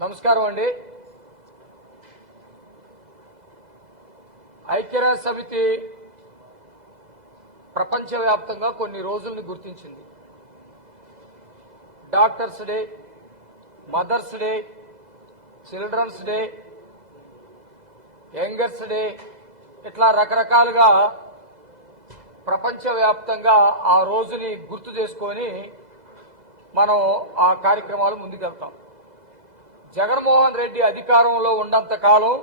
నమస్కారం అండి. ఐక్యరాజ్య సమితి ప్రపంచవ్యాప్తంగా కొన్ని రోజుల్ని గుర్తించింది. Doctors day, mothers day, children's day, youngers day, ఇట్లా రకరకాలుగా ప్రపంచవ్యాప్తంగా ఆ రోజుని గుర్తు చేసుకొని మనం ఆ కార్యక్రమాలు ముందుకెళ్తాం. జగన్మోహన్ రెడ్డి అధికారంలో ఉన్నంత కాలం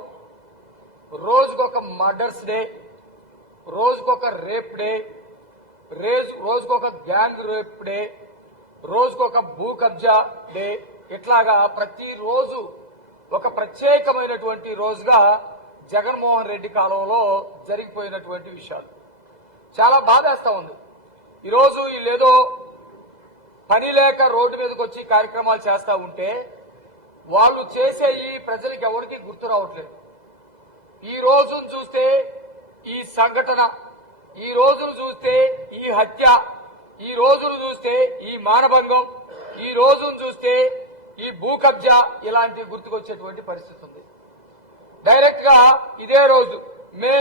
రోజుకొక మర్డర్స్ డే, రోజుకొక రేప్ డే, రోజుకొక గ్యాంగ్ రేప్ డే, రోజుకొక భూ కబ్జా డే, ఇట్లాగా ప్రతిరోజు ఒక ప్రత్యేకమైనటువంటి రోజుగా జగన్మోహన్ రెడ్డి కాలంలో జరిగిపోయినటువంటి విషయాలు చాలా బాధేస్తా ఉంది. ఈరోజు వీళ్ళేదో పని లేక రోడ్డు మీదకి వచ్చి కార్యక్రమాలు చేస్తా ఉంటే వాళ్ళు చేసే ఈ ప్రజలకు ఎవరికి గుర్తు రావట్లేదు. ఈ రోజును చూస్తే ఈ సంఘటన, ఈ రోజును చూస్తే ఈ హత్య, ఈ రోజును చూస్తే ఈ మానభంగం, ఈ రోజును చూస్తే ఈ భూ కబ్జా ఇలాంటివి గుర్తుకొచ్చేటువంటి పరిస్థితి ఉంది. డైరెక్ట్ గా ఇదే రోజు మే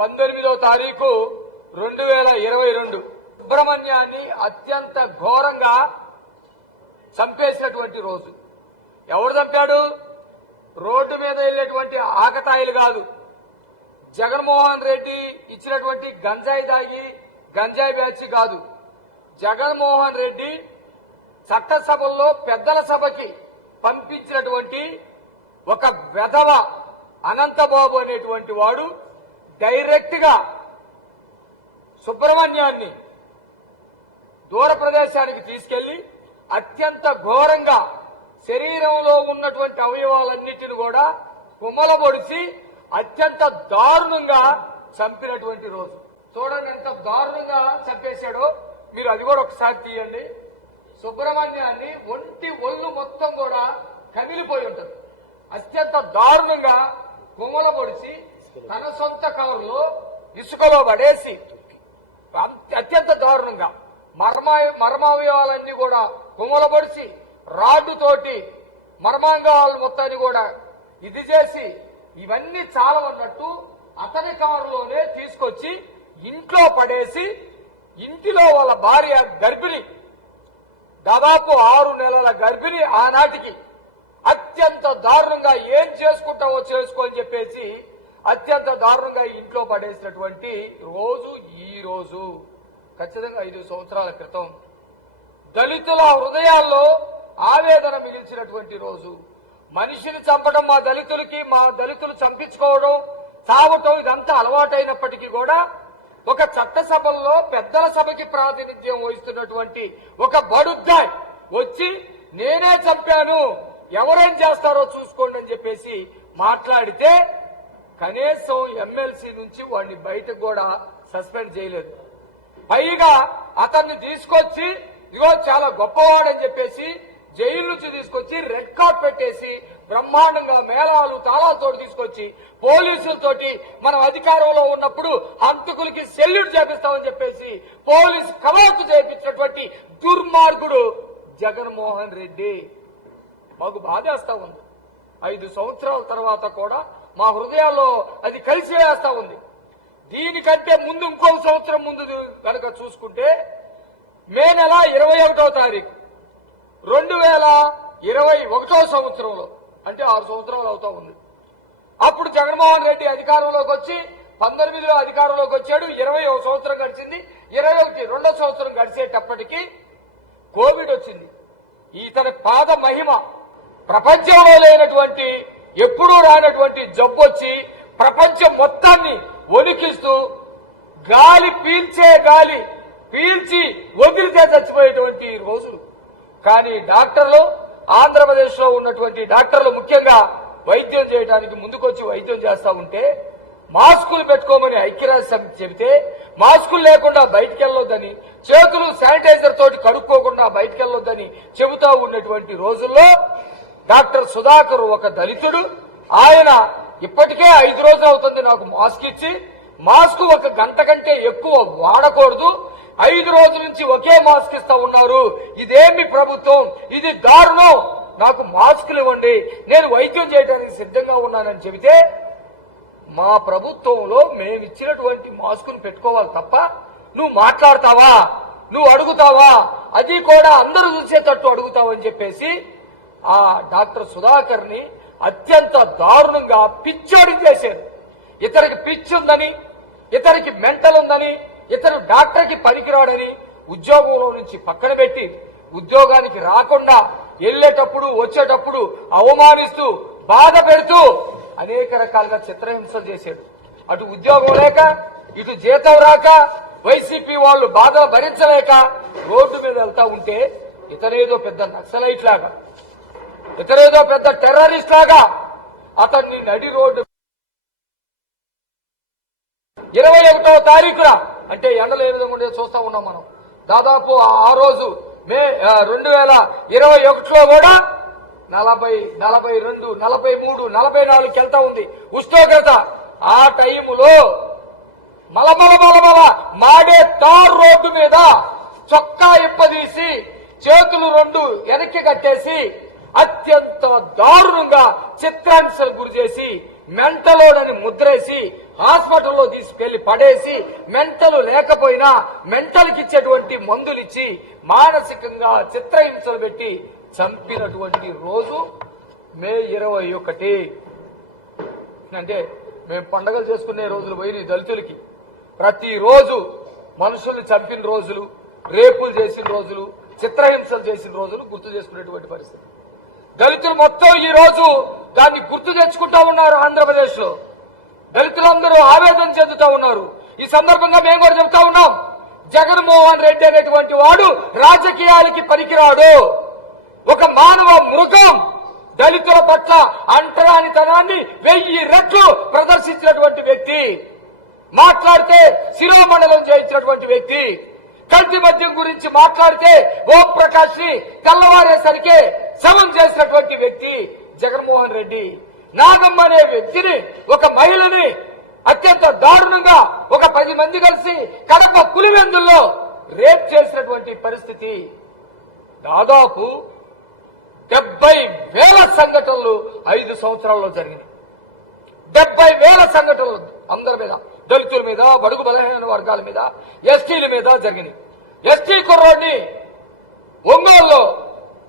19వ తారీఖు 2022 సుబ్రహ్మణ్యాన్ని అత్యంత ఘోరంగా చంపేసినటువంటి రోజు. ఎవరు చంపాడు? రోడ్డు మీద వెళ్ళేటువంటి ఆకతాయిలు కాదు, జగన్మోహన్ రెడ్డి ఇచ్చినటువంటి గంజాయి దాగి గంజాయి బ్యాచ్ కాదు. జగన్మోహన్ రెడ్డి చట్టసభల్లో పెద్దల సభకి పంపించినటువంటి ఒక వెధవ అనంతబాబు అనేటువంటి వాడు డైరెక్ట్ గా సుబ్రహ్మణ్యాన్ని దూర ప్రదేశానికి తీసుకెళ్లి అత్యంత ఘోరంగా శరీరంలో ఉన్నటువంటి అవయవాలన్నిటిని కూడా కుమ్మలబొడిచి అత్యంత దారుణంగా చంపినటువంటి రోజు. చూడండి ఎంత దారుణంగా చంపేశాడో మీరు, అది కూడా ఒకసారి తీయండి. సుబ్రహ్మణ్యాన్ని ఒళ్ళు మొత్తం కూడా కమిలిపోయి ఉంటుంది. అత్యంత దారుణంగా కుమ్మలబొడిచి తన సొంత కారులో ఇసుకలో పడేసి అత్యంత దారుణంగా మర్మావయవాలన్నీ కూడా కుమ్మలబొడిచి రాడ్డుతోటి మర్మాంగాలు మొత్తాన్ని కూడా ఇది చేసి ఇవన్నీ చాలా ఉన్నట్టు అతని కారులోనే తీసుకొచ్చి ఇంట్లో పడేసి, ఇంటిలో వాళ్ళ భార్య గర్భిణి, దాదాపు 6 నెలల గర్భిణి ఆనాటికి అత్యంత దారుణంగా ఏం చేసుకుంటావో చేసుకో అని చెప్పేసి అత్యంత దారుణంగా ఇంట్లో పడేసినటువంటి రోజు ఈ రోజు. ఖచ్చితంగా 5 సంవత్సరాల క్రితం దళితుల హృదయాల్లో ఆవేదన మిగిల్చినటువంటి రోజు. మనిషిని చంపడం మా దళితులు చంపించుకోవడం, చావటం ఇదంతా అలవాటైనప్పటికీ కూడా ఒక చట్టసభల్లో పెద్దల సభకి ప్రాతినిధ్యం వహిస్తున్నటువంటి ఒక బడుద్దాయ్ వచ్చి నేనే చంపాను, ఎవరేం చేస్తారో చూసుకోండి అని చెప్పేసి మాట్లాడితే కనీసం ఎమ్మెల్సీ నుంచి వాడిని బయటకు కూడా సస్పెండ్ చేయలేదు. పైగా అతన్ని తీసుకొచ్చి ఇగో చాలా గొప్పవాడని చెప్పేసి జైలు నుంచి తీసుకొచ్చి రెడ్ కార్డ్ పెట్టేసి బ్రహ్మాండంగా మేళాలు తాళాలతో తీసుకొచ్చి పోలీసులతోటి మనం అధికారంలో ఉన్నప్పుడు హంతకులకి సెల్యూట్ చేపిస్తామని చెప్పేసి పోలీసు కవాతు చేయించినటువంటి దుర్మార్గుడు జగన్మోహన్ రెడ్డి. మాకు బాధేస్తా ఉంది. 5 సంవత్సరాల తర్వాత కూడా మా హృదయాల్లో అది కలిసి వేస్తా ఉంది. దీనికంటే ముందు ఇంకో సంవత్సరం ముందు కనుక చూసుకుంటే మే నెల 21వ తారీఖు 2021 సంవత్సరంలో, అంటే 6 సంవత్సరాలు అవుతా ఉంది. అప్పుడు జగన్మోహన్ రెడ్డి అధికారంలోకి వచ్చి 19లో అధికారంలోకి వచ్చాడు. 21 సంవత్సరం గడిచింది. 22వ సంవత్సరం గడిచేటప్పటికీ కోవిడ్ వచ్చింది. ఇతని పాద మహిమ ప్రపంచంలో లేనటువంటి ఎప్పుడూ రానటువంటి జబ్బు వచ్చి ప్రపంచం మొత్తాన్ని వణికిస్తూ గాలి పీల్చి వదిలితే చచ్చిపోయేటువంటి రోజులు. కానీ డాక్టర్లు, ఆంధ్రప్రదేశ్ లో ఉన్నటువంటి డాక్టర్లు ముఖ్యంగా వైద్యం చేయడానికి ముందుకొచ్చి వైద్యం చేస్తా ఉంటే మాస్కులు పెట్టుకోమని ఐక్యరాజ్య సమితి చెబితే మాస్కులు లేకుండా బయటికి వెళ్ళొద్దని, చేతులు శానిటైజర్ తోటి కడుక్కోకుండా బయటికి వెళ్ళొద్దని చెబుతా ఉన్నటువంటి రోజుల్లో డాక్టర్ సుధాకర్ ఒక దళితుడు, ఆయన ఇప్పటికే 5 రోజులు అవుతుంది నాకు మాస్క్ ఇచ్చి, మాస్క్ 1 గంట కంటే ఎక్కువ వాడకూడదు, 5 రోజుల నుంచి ఒకే మాస్క్ ఇస్తా ఉన్నారు, ఇదేమి ప్రభుత్వం, ఇది దారుణం నాకు మాస్కులు ఇవ్వండి, నేను వైద్యం చేయడానికి సిద్ధంగా ఉన్నానని చెబితే మా ప్రభుత్వంలో మేమిచ్చినటువంటి మాస్కులు పెట్టుకోవాలి తప్ప నువ్వు మాట్లాడతావా, నువ్వు అడుగుతావా, అది కూడా అందరూ చూసేటట్టు అడుగుతావని చెప్పేసి ఆ డాక్టర్ సుధాకర్ ని అత్యంత దారుణంగా పిచ్చోడి చేశారు. ఇతనికి పిచ్చి ఉందని, ఇతనికి మెంటల్ ఉందని, ఇతను డాక్టర్కి పనికిరాడని ఉద్యోగంలో నుంచి పక్కన పెట్టి ఉద్యోగానికి రాకుండా వెళ్లేటప్పుడు వచ్చేటప్పుడు అవమానిస్తూ బాధ పెడుతూ అనేక రకాలుగా చిత్రహింసలు చేశాడు. అటు ఉద్యోగం లేక, ఇటు జీతం రాక, వైసీపీ వాళ్ళు బాధలు భరించలేక రోడ్డు మీద వెళ్తా ఉంటే ఇతనేదో పెద్ద నక్సలైట్ లాగా, ఇతనేదో పెద్ద టెర్రరిస్ట్ లాగా అతన్ని నడి రోడ్డు 21వ తారీఖున అంటే ఎండలు ఏ విధంగా ఉండే చూస్తా ఉన్నాం మనం. దాదాపు ఆ రోజు మే 2021లో కూడా 40, 42, 43, 44కి వెళ్తా ఉంది ఉష్ణోగ్రత. ఆ టైములో మలమల మాడే తార్ రోడ్డు మీద చొక్కా ఇప్పదీసి చేతులు 2 వెనక్కి కట్టేసి అత్యంత దారుణంగా చిత్రాంశాలు గురి చేసి మెంటలోడని ముద్రేసి హాస్పిటల్లో తీసుకెళ్లి పడేసి మెంటలు లేకపోయినా మెంటల్కి ఇచ్చేటువంటి మందులు ఇచ్చి మానసికంగా చిత్రహింసలు పెట్టి చంపినటువంటి రోజు మే 21. అంటే మేము పండగలు చేసుకునే రోజులు పోయి దళితులకి ప్రతిరోజు మనుషుల్ని చంపిన రోజులు, రేపులు చేసిన రోజులు, చిత్రహింసలు చేసిన రోజులు గుర్తు చేసుకునేటువంటి పరిస్థితి. దళితులు మొత్తం ఈ రోజు దాన్ని గుర్తు తెచ్చుకుంటా ఉన్నారు. ఆంధ్రప్రదేశ్ లో దళితులందరూ ఆవేదన చెందుతా ఉన్నారు. ఈ సందర్భంగా మేము కూడా చెబుతా ఉన్నాం, జగన్మోహన్ రెడ్డి అనేటువంటి వాడు రాజకీయాలకి పనికిరాడు, ఒక మానవ మృగం. దళితుల పట్ల అంటరానితనాన్ని 1000 రెట్లు ప్రదర్శించినటువంటి వ్యక్తి, మాట్లాడితే శిరోమండలం చేయించినటువంటి వ్యక్తి, కల్తీ మద్యం గురించి మాట్లాడితే ఓం ప్రకాష్ ని తెల్లవారేసరికి శవం చేసినటువంటి వ్యక్తి జగన్మోహన్ రెడ్డి. నాగమ్మ అనే వ్యక్తిని, ఒక మహిళని అత్యంత దారుణంగా ఒక 10 మంది కలిసి కడప పులివెందుల్లో రేప్ చేసినటువంటి పరిస్థితి. దాదాపు 70,000 సంఘటనలు 5 సంవత్సరాల్లో జరిగినాయి. 70,000 సంఘటనలు అందరి మీద, దళితుల మీద, బడుగు బలహీన వర్గాల మీద, ఎస్టీల మీద జరిగినాయి. ఎస్టీ కుర్రోడ్ని ఒంగోలులో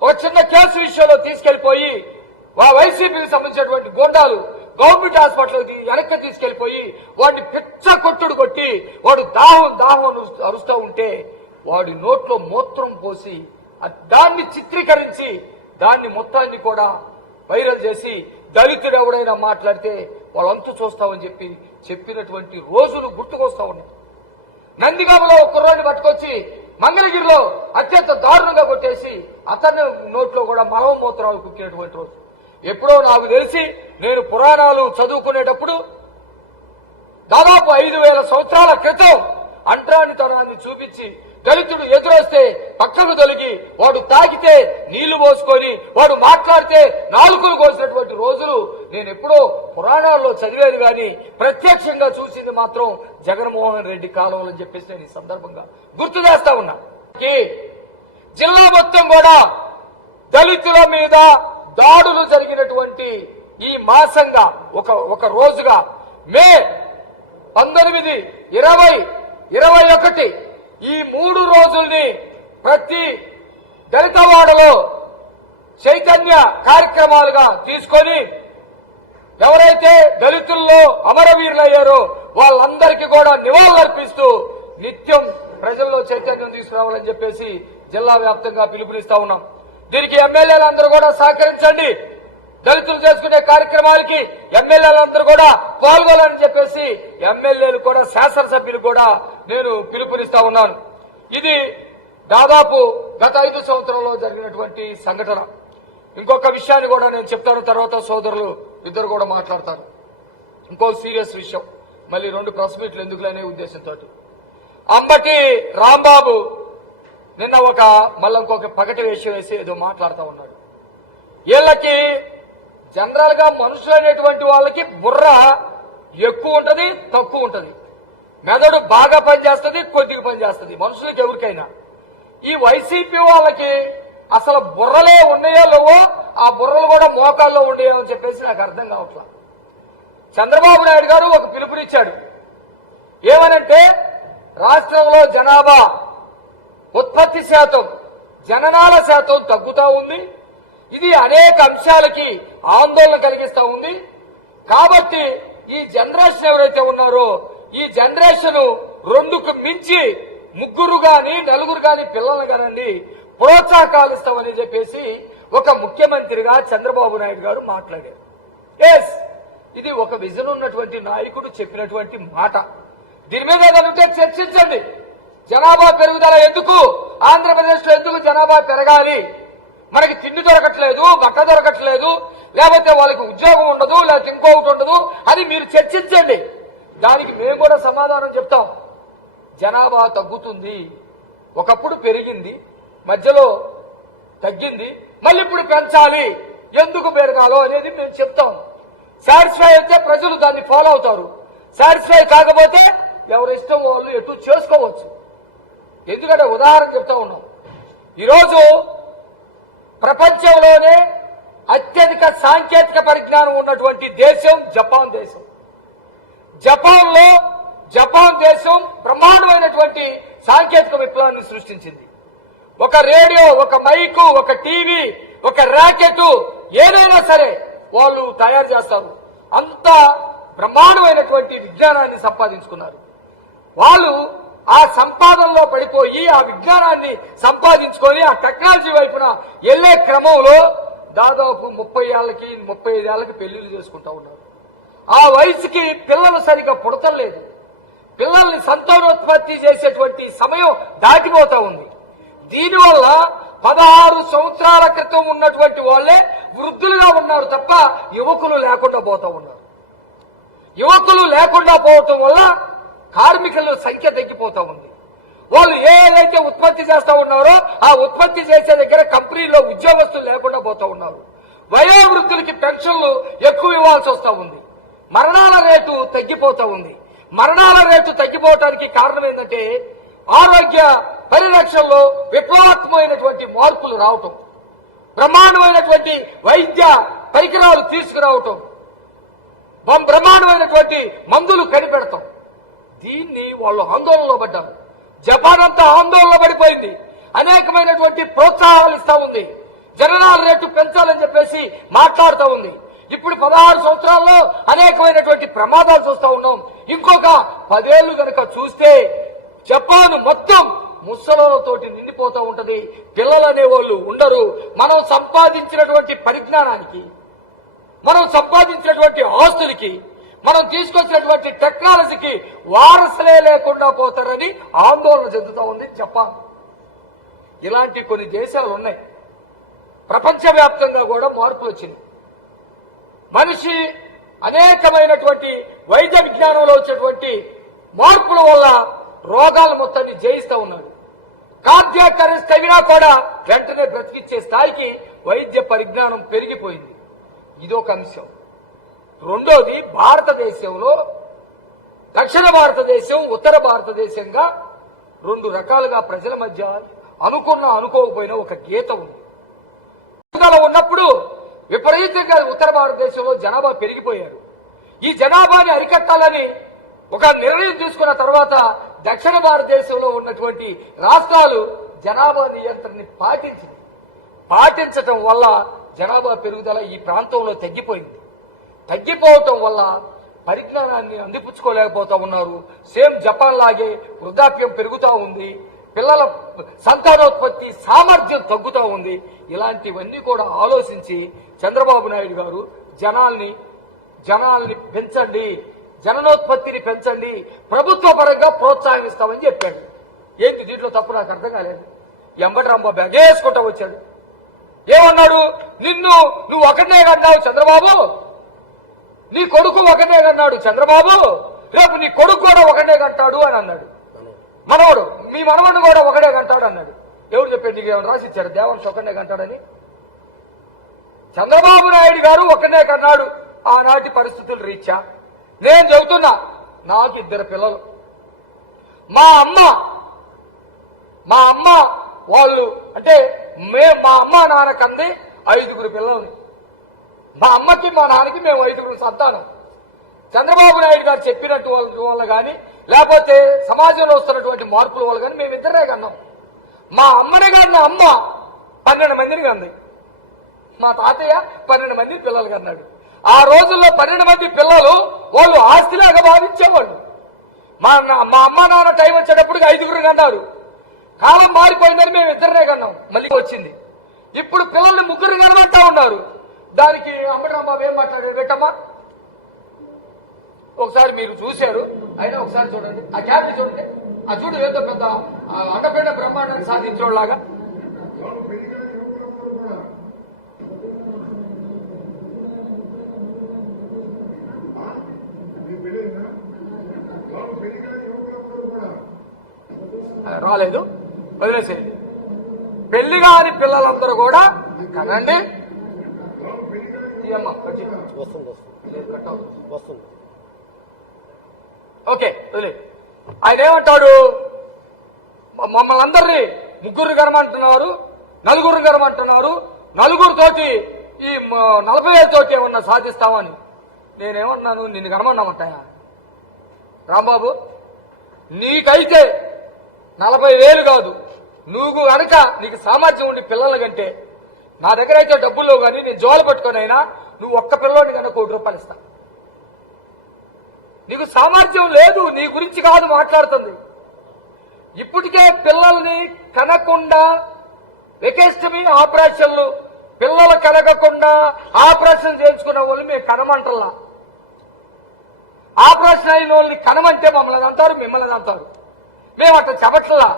ఒక చిన్న కేసు విషయంలో తీసుకెళ్లిపోయి వైసీపీకి సంబంధించినటువంటి గోండాలు గవర్నమెంట్ హాస్పిటల్కి వెనక్కి తీసుకెళ్లిపోయి వాడిని పిచ్చ కొట్టుడు కొట్టి వాడు దాహం అరుస్తూ ఉంటే వాడి నోట్లో మూత్రం పోసి దాన్ని చిత్రీకరించి దాన్ని మొత్తాన్ని కూడా వైరల్ చేసి దళితుడు ఎవడైనా మాట్లాడితే వాళ్ళంతు చూస్తామని చెప్పినటువంటి రోజులు గుర్తుకొస్తా ఉన్నాయి. నందిగామలో కుర్రాన్ని పట్టుకొచ్చి మంగళగిరిలో అత్యంత దారుణంగా కొట్టేసి అతని నోట్లో కూడా మలవ మూత్రాలు కుక్కినటువంటి రోజు. ఎప్పుడో నాకు తెలిసి నేను పురాణాలు చదువుకునేటప్పుడు దాదాపు 5,000 సంవత్సరాల క్రితం అంటరానితనాన్ని చూపించి దళితుడు ఎదురొస్తే పక్కకు తొలగి వాడు తాగితే నీళ్లు పోసుకొని వాడు మాట్లాడితే నాలుకలు కోసినటువంటి రోజులు నేను ఎప్పుడో పురాణాల్లో చదివేది గాని ప్రత్యక్షంగా చూసింది మాత్రం జగన్మోహన్ రెడ్డి కాలంలో అని చెప్పేసి నేను ఈ సందర్భంగా గుర్తు చేస్తా ఉన్నా. జిల్లా మొత్తం కూడా దళితుల మీద దాడులు జరిగినటువంటి ఈ మాసంగా ఒక రోజుగా మే 19, 20, 21 ఈ 3 రోజుల్ని ప్రతి దళితవాడలో చైతన్య కార్యక్రమాలుగా తీసుకొని ఎవరైతే దళితుల్లో అమరవీరులయ్యారో వాళ్ళందరికీ కూడా నివాళులర్పిస్తూ నిత్యం ప్రజల్లో చైతన్యం తీసుకురావాలని చెప్పేసి జిల్లా వ్యాప్తంగా పిలుపునిస్తా ఉన్నాం. దీనికి ఎమ్మెల్యేలందరూ కూడా సహకరించండి. దళితులు చేసుకునే కార్యక్రమాలకి ఎమ్మెల్యేలందరూ కూడా పాల్గొనాలని చెప్పేసి ఎమ్మెల్యేలు కూడా శాసనసభ్యులు కూడా నేను పిలుపునిస్తా ఉన్నాను. ఇది దాదాపు గత 5 సంవత్సరాల్లో జరిగినటువంటి సంఘటన. ఇంకొక విషయాన్ని కూడా నేను చెప్తాను, తర్వాత సోదరులు ఇద్దరు కూడా మాట్లాడతారు. ఇంకో సీరియస్ విషయం, మళ్ళీ 2 ప్రెస్ మీట్లు ఎందుకులనే ఉద్దేశంతో అంబటి రాంబాబు నిన్న మళ్ళీ ఇంకొక పగటి వేషం వేసి ఏదో మాట్లాడుతూ ఉన్నాడు. వీళ్ళకి జనరల్ గా మనుషులైనటువంటి వాళ్ళకి బుర్ర ఎక్కువ ఉంటది, తక్కువ ఉంటది. మెదడు బాగా పనిచేస్తుంది, కొద్దిగా పనిచేస్తుంది మనుషులకి ఎవరికైనా. ఈ వైసీపీ వాళ్ళకి అసలు బుర్రలే ఉన్నాయో లేవో ఆ బుర్రలు కూడా మోకాల్లో ఉండేవని చెప్పేసి నాకు అర్థం కావట్లా. చంద్రబాబు నాయుడు గారు ఒక పిలుపునిచ్చాడు. ఏమనంటే రాష్ట్రంలో జనాభా ఉత్పత్తి శాతం, జననాల శాతం తగ్గుతా ఉంది. ఇది అనేక అంశాలకి ఆందోళన కలిగిస్తా ఉంది. కాబట్టి ఈ జనరేషన్ ఎవరైతే ఉన్నారో ఈ జనరేషన్ 2కు మించి 3 గాని 4 గాని పిల్లల్ని కానండి ప్రోత్సాహకాలు ఇస్తామని చెప్పేసి ఒక ముఖ్యమంత్రిగా చంద్రబాబు నాయుడు గారు మాట్లాడారు. ఎస్, ఇది ఒక విజన్ ఉన్నటువంటి నాయకుడు చెప్పినటువంటి మాట. దీని మీద ఏదంటే చర్చించండి. జనాభా పెరుగుదల ఎందుకు, ఆంధ్రప్రదేశ్ లో ఎందుకు జనాభా పెరగాలి, మనకి తిండి దొరకట్లేదు, బట్ట దొరకట్లేదు, లేకపోతే వాళ్ళకి ఉద్యోగం ఉండదు, లేకపోతే ఇంకొకటి ఉండదు అని మీరు చర్చించండి. దానికి మేము కూడా సమాధానం చెప్తాం. జనాభా తగ్గుతుంది, ఒకప్పుడు పెరిగింది, మధ్యలో తగ్గింది, మళ్ళీ ఇప్పుడు పెంచాలి, ఎందుకు పెరగాలో అనేది మేము చెప్తాం. సాటిస్ఫై అయితే ప్రజలు దాన్ని ఫాలో అవుతారు, సాటిస్ఫై కాకపోతే ఎవరి ఇష్టం వాళ్ళు ఎటు చేసుకోవచ్చు. ఎందుకంటే ఉదాహరణ చెప్తా ఉన్నాం. ఈరోజు ప్రపంచంలోనే అత్యధిక సాంకేతిక పరిజ్ఞానం ఉన్నటువంటి దేశం జపాన్ దేశం. జపాన్ దేశం బ్రహ్మాండమైనటువంటి సాంకేతిక విప్లవాన్ని సృష్టించింది. ఒక రేడియో, ఒక మైకు, ఒక టీవీ, ఒక ర్యాకెట్ ఏదైనా సరే వాళ్ళు తయారు చేస్తారు. అంత బ్రహ్మాండమైనటువంటి విజ్ఞానాన్ని సంపాదించుకున్నారు. వాళ్ళు ఆ సంపాదనలో పడిపోయి ఆ విజ్ఞానాన్ని సంపాదించుకొని ఆ టెక్నాలజీ వైపున వెళ్లే క్రమంలో దాదాపు 35 ఏళ్లకి పెళ్లిళ్ళు చేసుకుంటా ఉన్నారు. ఆ వయసుకి పిల్లలు సరిగా పుడతలేదు. పిల్లల్ని సంతానోత్పత్తి చేసేటువంటి సమయం దాటిపోతా ఉంది. దీనివల్ల 16 సంవత్సరాల క్రితం ఉన్నటువంటి వాళ్ళే వృద్ధులుగా ఉన్నారు తప్ప యువకులు లేకుండా పోతా ఉన్నారు. యువకులు లేకుండా పోవటం వల్ల కార్మికుల సంఖ్య తగ్గిపోతా ఉంది. వాళ్ళు ఏదైతే ఉత్పత్తి చేస్తా ఉన్నారో ఆ ఉత్పత్తి చేసే దగ్గర కంపెనీల్లో ఉద్యోగస్తులు లేకుండా పోతా ఉన్నారు. వయోవృద్ధులకి పెన్షన్లు ఎక్కువ ఇవ్వాల్సి వస్తా ఉంది. మరణాల రేటు తగ్గిపోతా ఉంది. మరణాల రేటు తగ్గిపోవడానికి కారణం ఏంటంటే ఆరోగ్య పరిరక్షణలో విప్లవాత్మకమైనటువంటి మార్పులు రావటం, బ్రహ్మాండమైనటువంటి వైద్య పరికరాలు తీసుకురావటం, బ్రహ్మాండమైనటువంటి మందులు కనిపెడతాం. దీన్ని వాళ్ళు ఆందోళనలో పడ్డారు. జపాన్ అంతా ఆందోళన పడిపోయింది. అనేకమైనటువంటి ప్రోత్సాహాలు ఇస్తా ఉంది. జననాల రేటు పెంచాలని చెప్పేసి మాట్లాడుతూ ఉంది. ఇప్పుడు 16 సంవత్సరాల్లో అనేకమైనటువంటి ప్రమాదాలు చూస్తా ఉన్నాం. ఇంకొక 10 ఏళ్లు కనుక చూస్తే జపాన్ మొత్తం ముసలతోటి నిండిపోతూ ఉంటది. పిల్లలు అనేవాళ్ళు ఉండరు. మనం సంపాదించినటువంటి పరిజ్ఞానానికి, మనం సంపాదించినటువంటి ఆస్తులకి, మనం తీసుకొచ్చినటువంటి టెక్నాలజీకి వారసులే లేకుండా పోతారని ఆందోళన చెందుతా ఉంది జపాన్. ఇలాంటి కొన్ని దేశాలు ఉన్నాయి. ప్రపంచవ్యాప్తంగా కూడా మార్పులు వచ్చింది. మనిషి అనేకమైనటువంటి వైద్య విజ్ఞానంలో వచ్చేటువంటి మార్పుల వల్ల రోగాలు మొత్తాన్ని జయిస్తూ ఉన్నాడు. కార్డియాక్ అరెస్ట్ అయినా కూడా వెంటనే బ్రతికిచ్చే స్థాయికి వైద్య పరిజ్ఞానం పెరిగిపోయింది. ఇదొక అంశం. రెండోది, భారతదేశంలో దక్షిణ భారతదేశం, ఉత్తర భారతదేశంగా 2 రకాలుగా ప్రజల మధ్య అనుకోకపోయినా ఒక గీత ఉంది. ఉన్నప్పుడు విపరీతంగా ఉత్తర భారతదేశంలో జనాభా పెరిగిపోయారు. ఈ జనాభాని అరికట్టాలని ఒక నిర్ణయం తీసుకున్న తర్వాత దక్షిణ భారతదేశంలో ఉన్నటువంటి రాష్ట్రాలు జనాభా నియంత్రణని పాటించటం వల్ల జనాభా పెరుగుదల ఈ ప్రాంతంలో తగ్గిపోవటం వల్ల పరిజ్ఞానాన్ని అందిపుచ్చుకోలేకపోతా ఉన్నారు. సేమ్ జపాన్ లాగే వృద్ధాప్యం పెరుగుతూ ఉంది. పిల్లల సంతానోత్పత్తి సామర్థ్యం తగ్గుతూ ఉంది. ఇలాంటివన్నీ కూడా ఆలోచించి చంద్రబాబు నాయుడు గారు జనాల్ని పెంచండి, జననోత్పత్తిని పెంచండి, ప్రభుత్వ పరంగా ప్రోత్సహిస్తామని చెప్పాడు. ఏంటి దీంట్లో తప్పు నాకు అర్థం కాలేదు. ఎంబటి రంబ బ్యాగ్ వేసుకుంటా వచ్చాడు. ఏమన్నాడు? నువ్వు ఒకటే కన్నావు చంద్రబాబు, నీ కొడుకు ఒకటే కన్నాడు చంద్రబాబు, రేపు నీ కొడుకు కూడా ఒకటే కంటాడు అని అన్నాడు. మనవడు, మీ మనవడు కూడా ఒకటే కంటాడు అన్నాడు. ఎవరు చెప్పాడు? నీకు ఏమైనా రాసిచ్చాడు దేవర్షి ఒకటే కంటాడని? చంద్రబాబు నాయుడు గారు ఒకటే కన్నాడు ఆనాటి పరిస్థితులు రీత్యా. నేను చెబుతున్నా, నాకు 2 పిల్లలు. మా అమ్మ వాళ్ళు అంటే మా అమ్మ నాన్న కంది 5 పిల్లల్ని. మా అమ్మకి మా నాన్నకి మేము 5 సంతానం. చంద్రబాబు నాయుడు గారు చెప్పినట్టు వల్ల కానీ లేకపోతే సమాజంలో వస్తున్నటువంటి మార్పుల వల్ల కానీ మేము ఇద్దరే కన్నాం. మా అమ్మనే కాదు, నా అమ్మ 12 మందిని కన్నది. మా తాతయ్య 12 మంది పిల్లలు కన్నాడు. ఆ రోజుల్లో 12 మంది పిల్లలు వాళ్ళు ఆస్తిలాగా భావించేవాళ్ళు. మా అమ్మ నాన్న టైం వచ్చేటప్పటికి 5 కన్నారు. కాలం మారిపోయిందని మేము ఇద్దరే కన్నాం. మళ్ళీ వచ్చింది. ఇప్పుడు పిల్లల్ని 3 కనమంటా ఉన్నారు. దానికి అమ్మరాంబాబు ఏం మాట్లాడారు? పెట్టమ్మా ఒకసారి మీరు చూశారు, అయినా ఒకసారి చూడండి, ఆ క్యాబినెట్ చూడండి, ఆ చూడు ఏదో పెద్ద అడ్డపేట బ్రహ్మాండాన్ని సాధించడం లాగా. రాలేదు, వదిలేసేది. పెళ్లి కాని పిల్లలందరూ కూడా కనండి. ఓకే వదిలే. ఆయన ఏమంటాడు? మమ్మల్ని అందరినీ 3 కనమంటున్నారు, 4 కనమంటున్నారు, 4 తోటి ఈ 40,000 తోటి ఏమన్నా సాధిస్తామని. నేనేమన్నాను? నిన్ను కనమన్నామంటాయా రాంబాబు? నీకైతే 40,000 కాదు, నువ్వు కనుక నీకు సామర్థ్యం ఉండి పిల్లల కంటే నా దగ్గర అయితే డబ్బుల్లో కానీ నేను జోలు పట్టుకొని అయినా నువ్వు ఒక్క పిల్లోని కన్నా 1 కోటి రూపాయలు ఇస్తా. నీకు సామర్థ్యం లేదు, నీ గురించి కాదు మాట్లాడుతుంది. ఇప్పటికే పిల్లల్ని కనకుండా వెకేస్టమీ ఆపరేషన్లు, పిల్లలు కలగకుండా ఆపరేషన్ చేయించుకున్న వాళ్ళు మేము కనమంటల్లా. ఆపరేషన్ అయిన వాళ్ళని కనమంటే మమ్మల్ని అంటారు, మిమ్మల్ని అంటారు. మేము అట్లా చెప్పట్లా.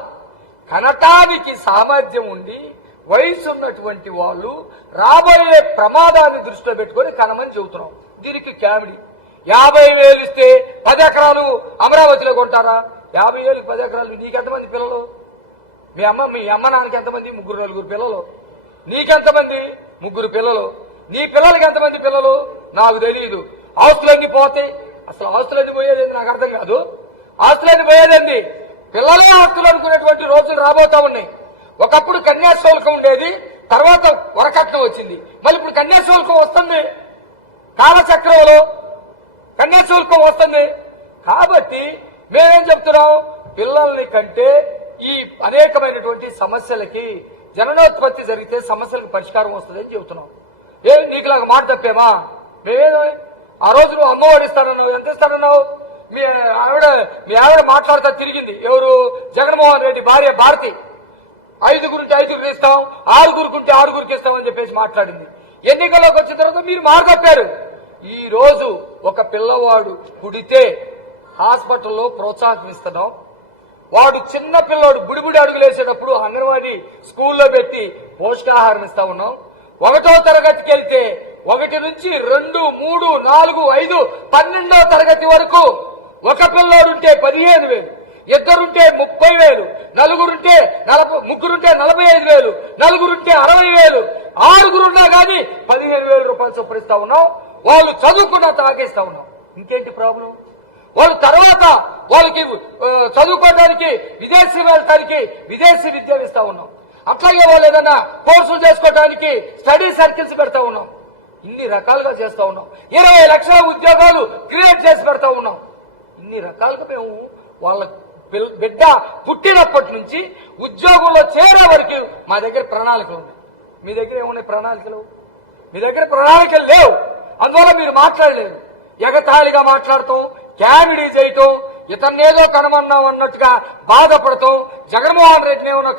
కనటానికి సామర్థ్యం ఉండి వయసు ఉన్నటువంటి వాళ్ళు రాబోయే ప్రమాదాన్ని దృష్టిలో పెట్టుకొని కనమని చెబుతున్నాం. దీనికి కామెడీ. 50,000 ఇస్తే 10 ఎకరాలు అమరావతిలో కొంటారా? 50,000 10 ఎకరాలు. నీకెంతమంది పిల్లలు? మీ అమ్మ నాన్నకి ఎంతమంది? 3 4 పిల్లలు. నీకెంతమంది? 3 పిల్లలు. నీ పిల్లలకి ఎంతమంది పిల్లలు? నాకు తెలియదు. ఆస్తులన్నీ పోతాయి. అసలు ఆస్తులన్నీ పోయేది నాకు అర్థం కాదు. ఆస్తులన్నీ పోయేదండి, పిల్లలే ఆస్తులు అనుకునేటువంటి రోజులు రాబోతా ఉన్నాయి. ఒకప్పుడు కన్యాశుల్కం ఉండేది, తర్వాత వరకట్నం వచ్చింది, మళ్ళీ ఇప్పుడు కన్యాశుల్కం వస్తుంది. కాలచక్రంలో కన్యాశుల్కం వస్తుంది. కాబట్టి మేమేం చెప్తున్నాం? పిల్లల్ని కంటే ఈ అనేకమైనటువంటి సమస్యలకి జననోత్పత్తి జరిగితే సమస్యలకు పరిష్కారం వస్తుందని చెబుతున్నాం. నీకు లాగా మాట తప్పేమా? మేమేమో ఆ రోజు నువ్వు అమ్మఒడి ఇస్తానన్నావు, ఎంత ఇస్తానన్నావు? మీ ఆవిడ మాట్లాడుతా తిరిగింది. ఎవరు? జగన్మోహన్ రెడ్డి భార్య భారతి. 5 ఇస్తాం, 6 ఇస్తామని చెప్పేసి మాట్లాడింది. ఎన్నికల్లోకి వచ్చిన తర్వాత మీరు మార్గొప్పారు. ఈ రోజు ఒక పిల్లవాడు పుడితే హాస్పిటల్లో ప్రోత్సాహం ఇస్తున్నాం. వాడు చిన్న పిల్లాడు బుడిబుడి అడుగులేసేటప్పుడు అంగన్వాడీ స్కూల్లో పెట్టి పోషకాహారం ఇస్తా ఉన్నాం. 1వ తరగతికి వెళ్తే 1 నుంచి 2, 3, 4, 5, 12వ తరగతి వరకు ఒక పిల్లోడుంటే 15,000, 2 30,000, 4 ముగ్గురుంటే 45,000, 4 60,000, 6 ఉన్నా కానీ 15,000 రూపాయలు చొప్పున ఇస్తా ఉన్నాం. వాళ్ళు చదువుకున్నా తాగేస్తా ఉన్నాం. ఇంకేంటి ప్రాబ్లం? వాళ్ళు తర్వాత వాళ్ళకి చదువుకోవడానికి విదేశీ వెళ్ళటానికి విదేశీ విద్యలు ఇస్తా ఉన్నాం. అట్లాగే వాళ్ళు ఏదైనా కోర్సులు చేసుకోవడానికి స్టడీ సర్కిల్స్ పెడతా ఉన్నాం. ఇన్ని రకాలుగా చేస్తా ఉన్నాం. 20 లక్షల ఉద్యోగాలు క్రియేట్ చేసి పెడతా ఉన్నాం. ఇన్ని రకాలుగా మేము వాళ్ళ బిడ్డ పుట్టినప్పటి నుంచి ఉద్యోగంలో చేరే వరకు మా దగ్గర ప్రణాళికలు ఉన్నాయి. మీ దగ్గర ఏమున్నాయి ప్రణాళికలు? మీ దగ్గర ప్రణాళికలు లేవు. అందువల్ల మీరు మాట్లాడలేదు. ఎగతాళిగా మాట్లాడతాం, కామెడీ చేయటం, ఇతన్నేదో కనమన్నాం అన్నట్టుగా బాధపడతాం. జగన్మోహన్ రెడ్డిని ఏమన్నా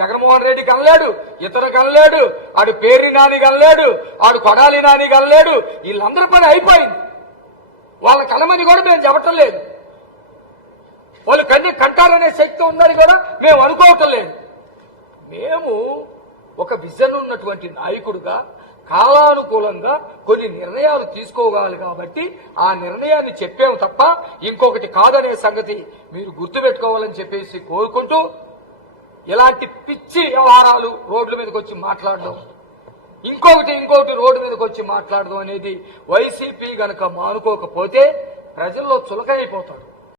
జగన్మోహన్ రెడ్డి కనలేడు, ఇతను కనలేడు, ఆడు పేరి నాని కనలేడు, ఆడు కొడాలి నాని కనలేడు. వీళ్ళందరి పని అయిపోయింది. వాళ్ళ కనమని కూడా మేము చెప్పటం లేదు. వాళ్ళు కంటారనే శక్తి ఉందని కూడా మేము అనుకోవటం లేదు. మేము ఒక విజన్ ఉన్నటువంటి నాయకుడుగా కాలానుకూలంగా కొన్ని నిర్ణయాలు తీసుకోగలి కాబట్టి ఆ నిర్ణయాన్ని చెప్పాము తప్ప ఇంకొకటి కాదనే సంగతి మీరు గుర్తుపెట్టుకోవాలని చెప్పేసి కోరుకుంటూ, ఇలాంటి పిచ్చి వ్యవహారాలు రోడ్ల మీదకి వచ్చి మాట్లాడడం, ఇంకొకటి రోడ్డు మీదకి వచ్చి మాట్లాడడం అనేది వైసీపీ గనక మానుకోకపోతే ప్రజల్లో చులకైపోతాడు.